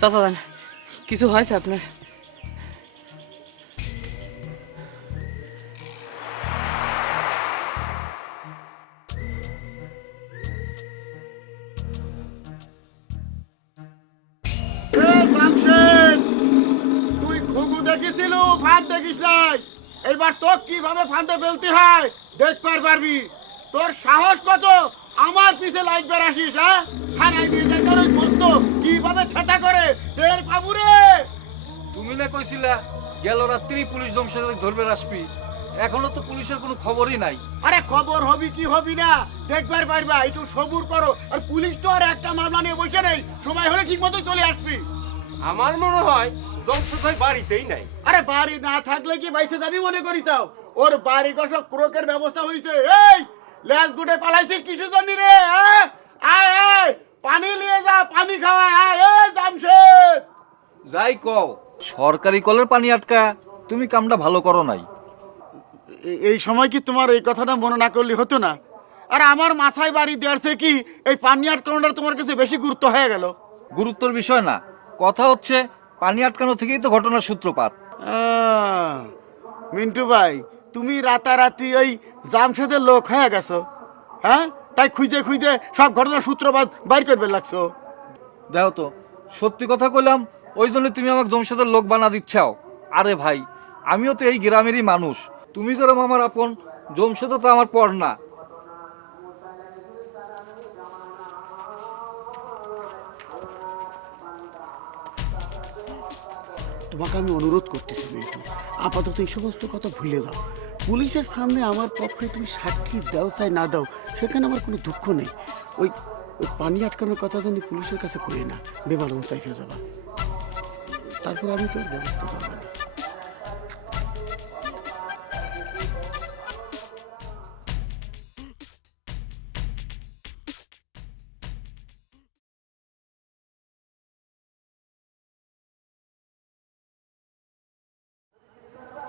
চাচা কিছু হয়েছে আপনার? এবার তোর কীভাবে ফান্দে ফেলতে হয়? দেখতে পারবি। তোর সাহস কত? আমার পিছে লাইট বের আসিস হ্যাঁ? থানায় নিয়ে যাই তোর ওই কীভাবে ঠেটা করে? টের পাবু রে। তুমি না কইছিলা গেল রাত্রি পুলিশ জমশেদ ধরবে আসবি এখনও তো পুলিশের কোনো খবরই নাই। আরে খবর হবি কি হবি না? দেখবার পারবা একটু সবুর করো। আর পুলিশ তো আর একটা মামলা নিয়ে বসে নেই। সময় হলে ঠিক মতো চলে আসবি। আমার মনে হয় ভাই বাড়িতেই নাই। আরে বাড়ি না থাকলে কি বাইসে যাবি মনে করি চাও ওর বাড়ি ক্রোকের ব্যবস্থা হয়েছে এই গুটে পালাইছিস কিছু জানি রে হ্যাঁ? আয় আয় পানি নিয়ে যা পানি খাওয়ায় আয় এ জামশেদ। যাই কও সরকারি কলের পানি আটকা তুমি কামটা ভালো করো নাই। এই সময় কি তোমার এই কথাটা মনে না করলে হতো না? আর আমার মাথায় বাড়ি দেওয়ারছে কি এই পানি আটকানোটা তোমার কাছে বেশি গুরুত্ব হয়ে গেল? গুরুত্বর বিষয় না। কথা হচ্ছে পানি আটকানো থেকেই তো ঘটনার সূত্রপাত। মিন্টু ভাই তুমি রাতারাতি ওই জামশেদের লোক হয়ে গেছো। হ্যাঁ? তাই খুঁজে খুঁজে সব ঘটনার সূত্রপাত বাইর করবে লাগছো। দেখো তো সত্যি কথা কইলাম ওই জন্য তুমি আমাকে জমশেদের লোক বানা দিচ্ছাও। আরে ভাই আমিও তো এই গ্রামেরই মানুষ। তুমি যেরকম আমার আপন জমশেদও তো আমার পর না। তোমাকে আমি অনুরোধ করতেছি, মিন্টু। আপাতত এই সমস্ত কথা ভুলে যাও। পুলিশের সামনে আমার পক্ষে তুমি সাক্ষী দাও, তাই না দাও, সেখানে আমার কোনো দুঃখ নেই। ওই ওই পানি আটকানোর কথা জানি পুলিশের কাছে কই না। অবস্থায় হয়ে যাবা। তারপর আমি তো ব্যবস্থা করব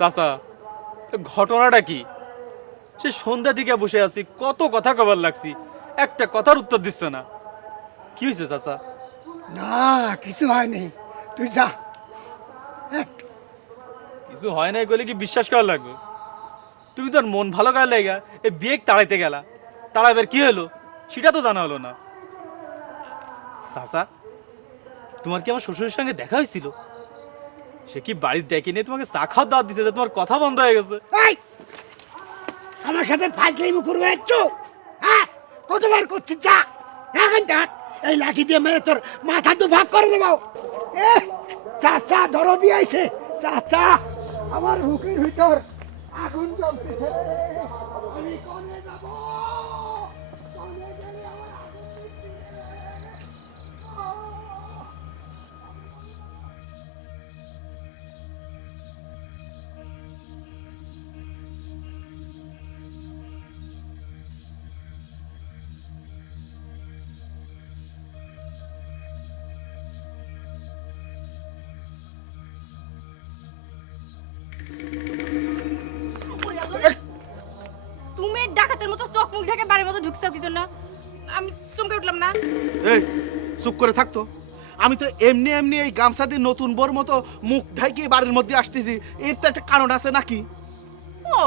চাচা ঘটনাটা কি? সে সন্ধ্যা দিকে বসে আছি কত কথা কবার লাগছি একটা কথার উত্তর দিচ্ছ না। কি হয়েছে চাচা? না কিছু হয়নি। তুই যা। কিছু হয় নাই বলে কি বিশ্বাস করা লাগবে? তুমি তোর মন ভালো করার লেগা এই বিয়ে তাড়াইতে গেলা। তাড়াইবার কি হলো সেটা তো জানা হলো না। চাচা তোমার কি আমার শ্বশুরের সঙ্গে দেখা হয়েছিল? সে কি বাড়ির ডেকে নিয়ে তোমাকে চা খাওয়ার দাওয়াত দিছে যে তোমার কথা বন্ধ হয়ে গেছে? আমার সাথে ফাজলাইমু করবে চুপ হ্যাঁ? কতবার করছিস যা! এখানটা এই লাঠি দিয়ে মেরে তোর মাথা তো ভাগ করে দেবো। এ, চাচা ধরো দিয়ে আইছে। চাচা, আমার বুকের ভিতর আগুন জ্বলতেছে। আমি কোনে মতো চোখ মুখ ঢেকে বাড়ির মতো ঢুকছাও কি জন্য? আমি চমকে উঠলাম না। এই চুপ করে থাকতো আমি তো এমনি এমনি এই গামছা দিয়ে নতুন বোর মতো মুখ ঢাকিয়ে বাড়ির মধ্যে আসতেছি। এর তো একটা কারণ আছে নাকি? ও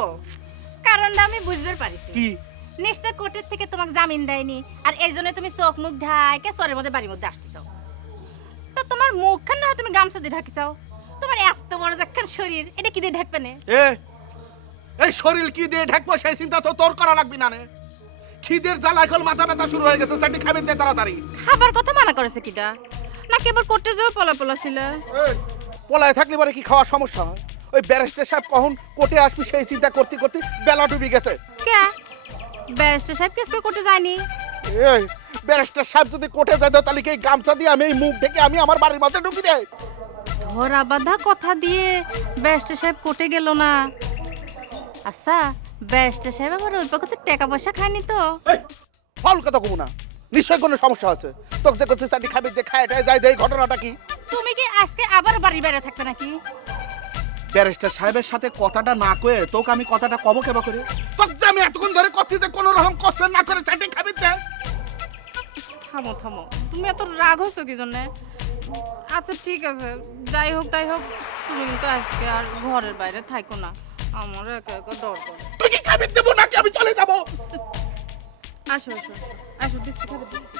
কারণটা আমি বুঝতে পারিছি। কি? নিশ্চয় কোর্টের থেকে তোমাকে জামিন দেয়নি আর এই জন্য তুমি চোখ মুখ ঢাকে সরের মধ্যে বাড়ির মধ্যে আসতেছ। তো তোমার মুখখান না হয় তুমি গামছা দিয়ে ঢাকিছাও? তোমার এত বড় যাচ্খান শরীর এটা কি দিয়ে ঢাকবে না? এ এই শরীর কি দিয়ে ঢাকবো সেই চিন্তা তো তোর করা লাগবে না নে। খিদের জ্বালা এখন মাথা ব্যথা শুরু হয়ে গেছে চাটি খাবেন দে তাড়াতাড়ি। খাবার কথা মানা করেছে কিটা নাকি এবার করতে যাও পলা পলা ছিল? পলায় থাকলে পরে কি খাওয়ার সমস্যা হয়? ওই ব্যারিস্টার সাহেব কখন কোটে আসবি সেই চিন্তা করতে করতে বেলা ডুবি গেছে। কে? ব্যারিস্টার সাহেব কেস করতে যায়নি? এই ব্যারিস্টার সাহেব যদি কোটে যায় তাহলে কি গামছা দিয়ে আমি এই মুখ ঢেকে আমি আমার বাড়ির মধ্যে ঢুকি দেয়? ধরা বাঁধা কথা দিয়ে ব্যারিস্টার সাহেব কোটে গেল না। আচ্ছা ব্যারিস্টার সাহেব আবার ওই পক্ষে টাকা পয়সা খায়নি তো? ফাউল কথা কমু না। নিশ্চয়ই কোনো সমস্যা আছে তোকে যে করছিস চাটি খাবি যে খায় টায় যায় দেয় ঘটনাটা কি? তুমি কি আজকে আবার বাড়ি বাইরে থাকবে নাকি? ব্যারিস্টার সাহেবের সাথে কথাটা না কয়ে তোকে আমি কথাটা কব কেবা করে? তোকে যে আমি এতক্ষণ ধরে করছি যে কোনো রকম কোশ্চেন না করে চাটি খাবি দে। থামো থামো। তুমি এত রাগ হচ্ছ কি জন্যে? আচ্ছা ঠিক আছে। যাই হোক তাই হোক তুমি কিন্তু আজকে আর ঘরের বাইরে থাকো না। আমার একা একা ডর করে তুই কি খাবি দেবো নাকি আমি চলে যাব? আসো আসো আসো। আসো দিচ্ছি। খাবে দিচ্ছি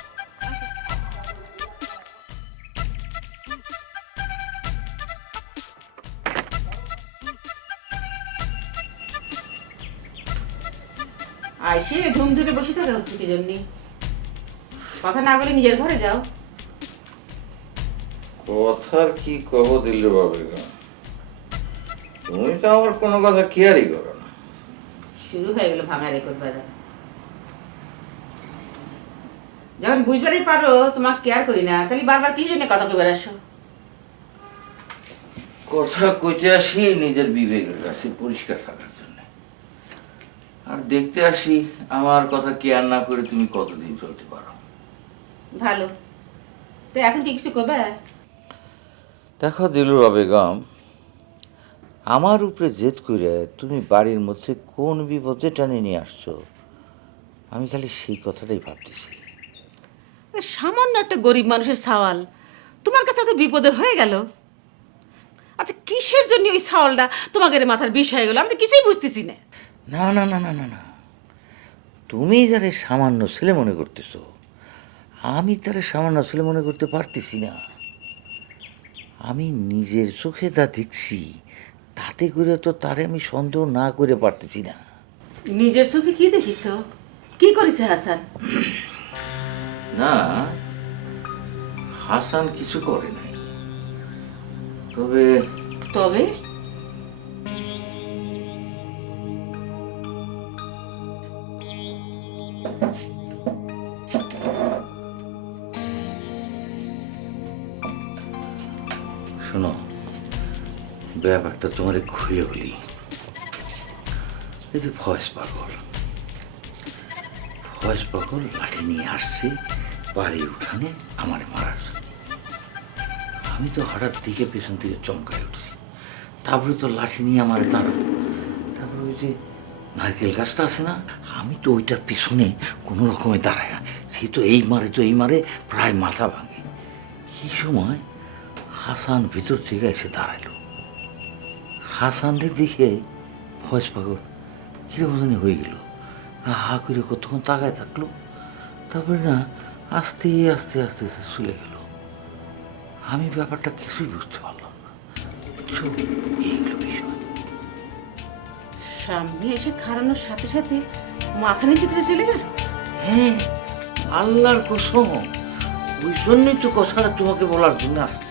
আইসে ঘুম ধরে বসে থাকা হচ্ছে কি জন্যে? কথা না বলে নিজের ঘরে যাও। কথার কি কব দিল তুমি তো আমার কোনো কথা কেয়ারই করো না। শুরু হয়ে গেল ভাঙা রেকর্ড বাজার যখন বুঝবারই পারো তোমাকে কেয়ার করি না তাহলে বারবার কি জন্য কথা কবে আসো? কথা কইতে আসি নিজের বিবেকের কাছে পরিষ্কার থাকার জন্য। আর দেখতে আসি আমার কথা কেয়ার না করে তুমি কতদিন চলতে পারো। ভালো। তো এখন কি কিছু কবে দেখো দিলুর বেগম আমার উপরে জেদ করে তুমি বাড়ির মধ্যে কোন বিপদে টানে নিয়ে আসছো? আমি খালি সেই কথাটাই ভাবতেছি। সামান্য একটা গরিব মানুষের সওয়াল। তোমার কাছে তো বিপদের হয়ে গেল? আচ্ছা কিসের জন্য ওই সওয়ালটা তোমাকে মাথার বিষ হয়ে গেল? আমি তো কিছুই বুঝতেছি না। না না না না না না। তুমি যারে সামান্য ছেলে মনে করতেছো আমি তারে সামান্য ছেলে মনে করতে পারতেছি না। আমি নিজের চোখে তা দেখছি তাতে করে তো তারে আমি সন্দেহ না করে পারতেছি না। নিজের চোখে কি দেখিস? কি করেছে হাসান? না হাসান কিছু করে নাই। তবে তবে? শোনো ব্যাপারটা তোমার খুলে বলি। এই যে ভয়েস পাগল। ভয়েস পাগল লাঠি নিয়ে আসছে বাড়ির উঠানে আমার মারার। আমি তো হঠাৎ দিকে পেছন থেকে চমকায় উঠছি। তারপরে তো লাঠি নিয়ে আমার তার তারপরে ওই যে নারকেল গাছটা আছে না, আমি তো ওইটার পিছনে কোনো রকমে দাঁড়ায় সে তো এই মারে তো এই মারে, প্রায় মাথা ভাঙে। এই সময় হাসান ভিতর থেকে এসে দাঁড়াল হাসানরে দেখে ভয়েস পাগল। কীরকম জানি হয়ে গেল? হা করে কতক্ষণ তাকায় থাকল? তারপরে না আস্তে আস্তে আস্তে আস্তে চলে গেল। আমি ব্যাপারটা কিছুই বুঝতে পারলাম না? এইগুলো বিষয়। সামনে এসে খাড়ানোর সাথে সাথে মাথা নিচে করে চলে গেল? হ্যাঁ আল্লাহর কসম। ওই জন্যই তো কথাটা তোমাকে বলার জন্য আসছি।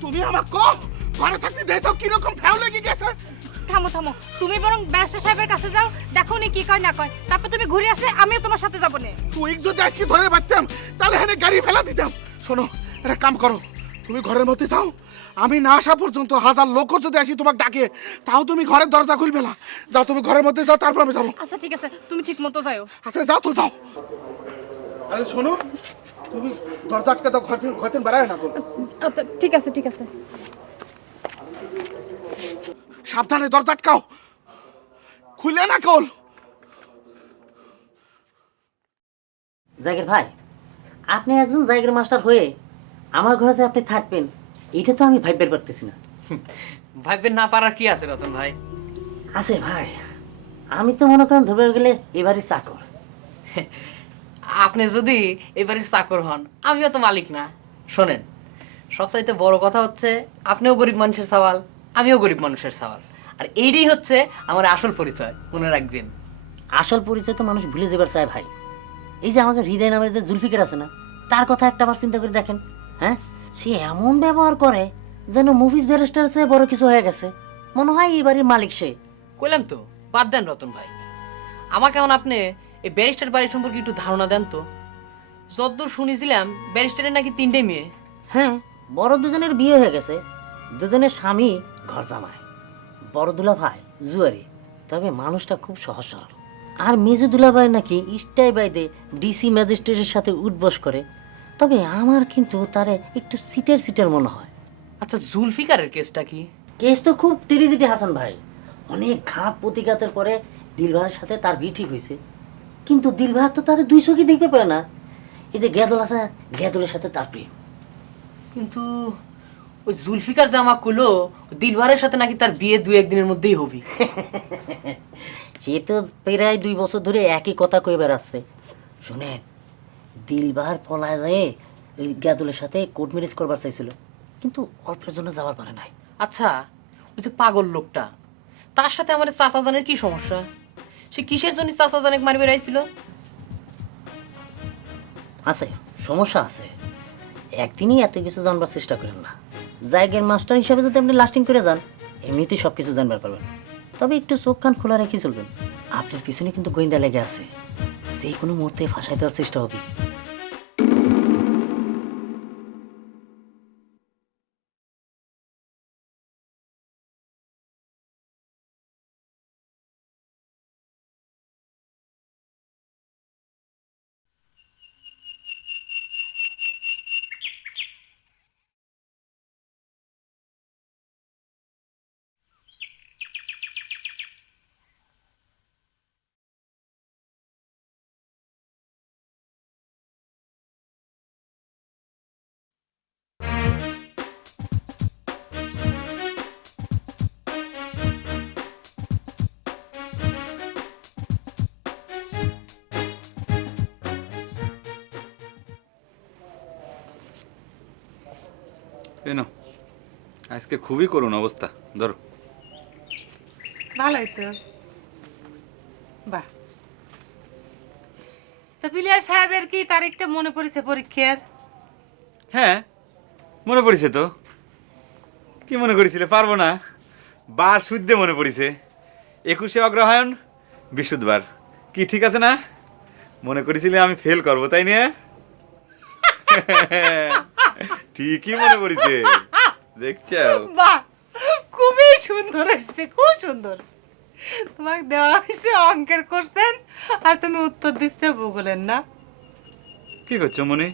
তুমি আমাকে কো ঘরে থাকতে দেখ কীরকম ফ্যাও লেগে গেছে? থামো থামো। তুমি বরং ব্যারিস্টার সাহেবের কাছে যাও দেখো উনি কি কয় না কয়। তারপর তুমি ঘুরে আসলে আমিও তোমার সাথে যাব না। তুই যদি আজকে ধরে পারতাম তাহলে এখানে গাড়ি ফেলা দিতাম। শোনো একটা কাম করো। তুমি ঘরের মধ্যে যাও আমি না আসা পর্যন্ত হাজার লোকও যদি আসি তোমাকে ডাকে তাও তুমি ঘরের দরজা খুলবে না। যাও তুমি ঘরের মধ্যে যাও তারপর আমি যাব। আচ্ছা ঠিক আছে তুমি ঠিক মতো যাও। আচ্ছা যাও তো যাও। আরে শোনো তুমি দরজা আটকে দাও ঘর ঘর বেড়ায় না আচ্ছা ঠিক আছে ঠিক আছে। সাবধানে দরজা আটকাও। খুলে না কল জায়গের ভাই আপনি একজন জায়গের মাস্টার হয়ে আমার ঘরে যে আপনি থাকবেন এটা তো আমি ভাইবের পারতেছি না। ভাইবেন না পারার কি আছে রতন ভাই? আছে ভাই। আমি তো মনে করেন ধরে গেলে এবারই চাকর। আপনি যদি এবারে চাকর হন আমিও তো মালিক না। শোনেন সবচাইতে বড় কথা হচ্ছে আপনিও গরিব মানুষের সওয়াল আমিও গরিব মানুষের সওয়াল। আর এইটাই হচ্ছে আমার আসল পরিচয় মনে রাখবেন। আসল পরিচয় তো মানুষ ভুলে যাবার চায় ভাই। এই যে আমাদের হৃদয় নামের যে জুলফিকার আছে না তার কথা একটা বার চিন্তা করে দেখেন হ্যাঁ? সে এমন ব্যবহার করে যেন মুভিজ ব্যারিস্টার চেয়ে বড় কিছু হয়ে গেছে। মনে হয় এই বাড়ির মালিক সে। কইলাম তো বাদ দেন রতন ভাই। আমাকে এখন আপনি এই ব্যারিস্টার বাড়ি সম্পর্কে একটু ধারণা দেন তো। যতদূর শুনেছিলাম ব্যারিস্টারের নাকি তিনটে মেয়ে। হ্যাঁ বড় দুজনের বিয়ে হয়ে গেছে। দুজনের স্বামী ঘর জামায় বড় দুলা ভাই জুয়ারি। তবে মানুষটা খুব সহজ সরল। আর মেজু দুলা ভাই নাকি ইস্টাই বাইদে ডিসি ম্যাজিস্ট্রেটের সাথে উঠবস করে। তবে আমার কিন্তু তারে একটু সিটের সিটের মনে হয়। আচ্ছা জুলফিকারের কেসটা কি? কেস তো খুব টিরিদিটি হাসান ভাই। অনেক ঘাত প্রতিঘাতের পরে দিলভারের সাথে তার বিয়ে ঠিক হয়েছে। কিন্তু দিলভার তো তার দুই চোখই দেখতে পারে না। এই যে গ্যাদল আছে গ্যাদলের সাথে তার প্রেম। কিন্তু ওই জুলফিকার জামা কুলো দিলবারের সাথে নাকি তার বিয়ে দু একদিনের মধ্যেই হবে? সে তো প্রায় দুই বছর ধরে একই কথা কয়ে বেড়াচ্ছে। শুনেন দিলবার পলায় যায় ওই গ্যাদুলের সাথে কোর্ট ম্যারেজ করবার চাইছিল। কিন্তু অল্পের জন্য যাওয়ার পারে নাই। আচ্ছা ওই যে পাগল লোকটা তার সাথে আমার চাচা জানের কি সমস্যা? সে কিসের জন্য চাচা জানেক মারি বেড়াইছিল আছে সমস্যা আছে। একদিনই এত কিছু জানবার চেষ্টা করেন না। জায়গার মাস্টার হিসাবে যদি আপনি লাস্টিং করে যান এমনিতেই সব কিছু জানবার পারবেন। তবে একটু চোখ কান খোলা রেখে চলবেন। আপনার পিছনে কিন্তু গোয়েন্দা লেগে আছে। যে কোনো মুহূর্তে ফাঁসাই দেওয়ার চেষ্টা হবে। কেন আজকে খুবই করুণ অবস্থা। ধরো। ভালোই তো। বাহ। তা পিলিয়ার সাহেবের কি তারিখটা মনে পড়েছে পরীক্ষার? হ্যাঁ মনে পড়েছে তো। কি মনে করেছিলে? পারব না। বার শুদ্ধে মনে পড়েছে। একুশে অগ্রহায়ণ বিশুদ্ধবার কি ঠিক আছে না? মনে করেছিলে আমি ফেল করব তাই নিয়ে ঠিকই মনে পড়েছে। দেখছ বাহ খুবই সুন্দর হয়েছে খুব সুন্দর। তোমাকে দেওয়া হয়েছে অঙ্কের করছেন আর তুমি উত্তর দিচ্ছে ভূগোলের না? কি করছ মনে?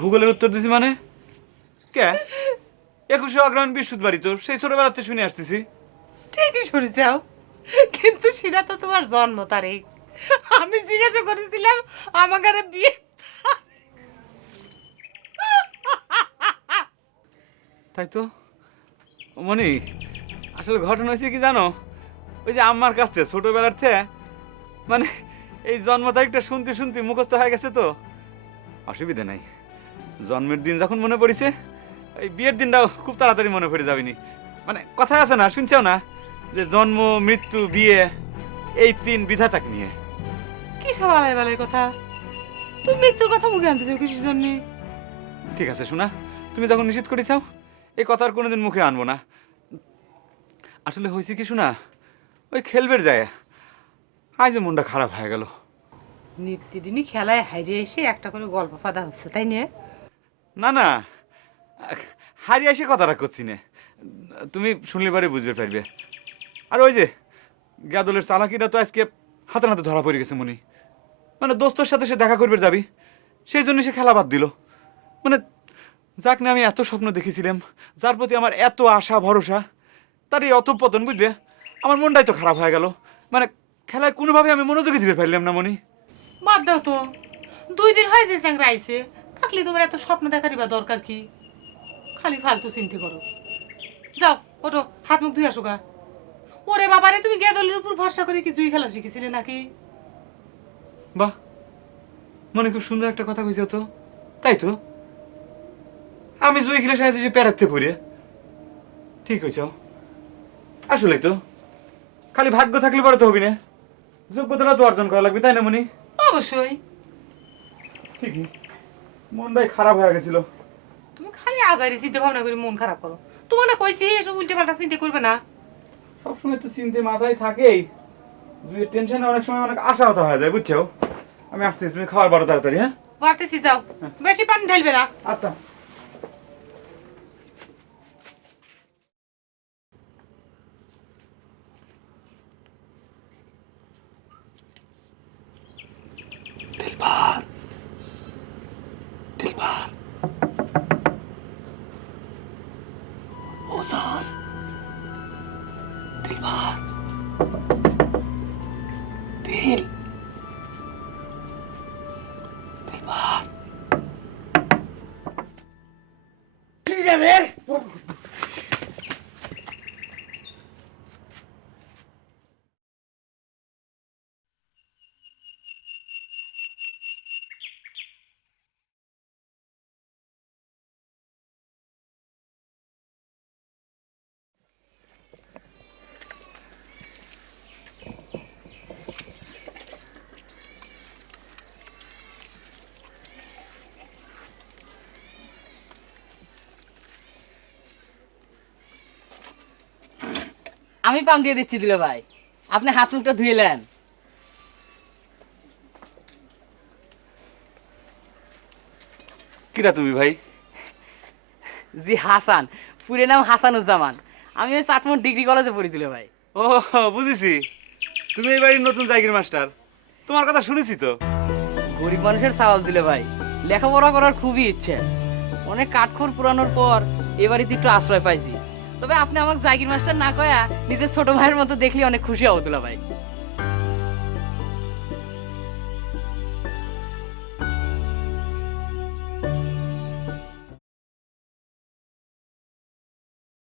ভূগোলের উত্তর দিছি মানে? কে? একুশে অগ্রহায়ণ বিশুদ্ধবারই তো সেই ছোটবেলাতে শুনে আসতেছি। ঠিকই শুনেছাও কিন্তু সেটা তো তোমার জন্ম তারিখ। আমি জিজ্ঞাসা করেছিলাম আমাকে আর বিয়ে তাই তো? মনি আসলে ঘটনা হয়েছে কি জানো? ওই যে আমার কাছ ছোটবেলার থেকে মানে এই জন্ম তারিখটা শুনতে শুনতে মুখস্থ হয়ে গেছে তো। অসুবিধা নাই। জন্মের দিন যখন মনে পড়েছে এই বিয়ের দিনটাও খুব তাড়াতাড়ি মনে পড়ে যাবেনি। মানে কথা আছে না শুনছেও না? যে জন্ম মৃত্যু বিয়ে এই তিন বিধাতাকে নিয়ে। কি সব আলাই বালাই কথা? তুমি মৃত্যুর কথা মুখে আনতেছো কিসের জন্য? ঠিক আছে শোনা। তুমি যখন নিষেধ করে চাও এই কথা আর কোনোদিন মুখে আনব না। আসলে হয়েছে কি শোনা? ওই খেলবের যায়। আজ মনটা খারাপ হয়ে গেল। নিত্যদিনই খেলায় হাইরে এসে একটা করে গল্প ফাদা হচ্ছে তাই নিয়ে না না। হারিয়ে এসে কথাটা করছি না। তুমি শুনলে পরে বুঝবে পারবে আর ওই যে গ্যাদলের চালাকিটা তো আজকে হাতে নাতে ধরা পড়ে গেছে মনি। মানে দোস্তর সাথে সে দেখা করবে যাবি সেই জন্য সে খেলা বাদ দিল। মানে যাক না আমি এত স্বপ্ন দেখেছিলাম যার প্রতি আমার এত আশা ভরসা তার এই অত পতন বুঝলে? আমার মনটাই তো খারাপ হয়ে গেল। মানে খেলায় কোনোভাবে আমি মনোযোগী দিতে পারলাম না মনি। বাদ দাও তো। দুই দিন হয় যে স্যাংরা আইছে। থাকলে তোমার এত স্বপ্ন দেখারই বা দরকার কি? খালি ফালতু চিন্তা করো। যাও ওটো হাত মুখ ধুই আসো গা। ওরে বাবারে তুমি গেদলের উপর ভরসা করে কি জুই খেলা শিখেছিলে নাকি? বাহ। মনে খুব সুন্দর একটা কথা কইছো তো। তাই তো? আমি জুই খেলে সাহায্যে সে পেরাতে পড়ে। ঠিক হয়েছ আসলে তো। খালি ভাগ্য থাকলে পরে তো হবি না। যোগ্যতাটা তো অর্জন করা লাগবে তাই না মনি? অবশ্যই। ঠিকই। মনটাই খারাপ হয়ে গেছিল। তুমি খালি আজারি চিন্তা ভাবনা করে মন খারাপ করো। তোমার না কইছি এসব উল্টে পাল্টা চিন্তা করবে না। সবসময় তো চিন্তা মাথায় থাকেই। জুইয়ের টেনশনে অনেক সময় অনেক আশা হতে হয়ে যায় বুঝছ? আমি আসছি তুমি খাবার বারো তাড়াতাড়ি হ্যাঁ? বাড়তেছি যাও। বেশি পানি ঢালবে না। আচ্ছা। আমি পাম দিয়ে দিচ্ছি দিলে ভাই। আপনি হাত মুখটা ধুয়ে নেন। কিরা তুমি ভাই? জি হাসান। পুরে নাম হাসানুজ্জামান। আমি ওই চাটমোহর ডিগ্রি কলেজে পড়ি দিলে ভাই। ও বুঝেছি। তুমি এই বাড়ির নতুন জায়গির মাস্টার। তোমার কথা শুনেছি তো। গরিব মানুষের সাওয়াল দিলে ভাই। লেখাপড়া করার খুবই ইচ্ছে। অনেক কাঠখোর পুরানোর পর এ বাড়িতে একটু আশ্রয় পাইছি। তবে আপনি আমাকে জাগির মাস্টার না কয়া নিজের ছোট ভাইয়ের মতো দেখলে অনেক খুশি হব দুলা ভাই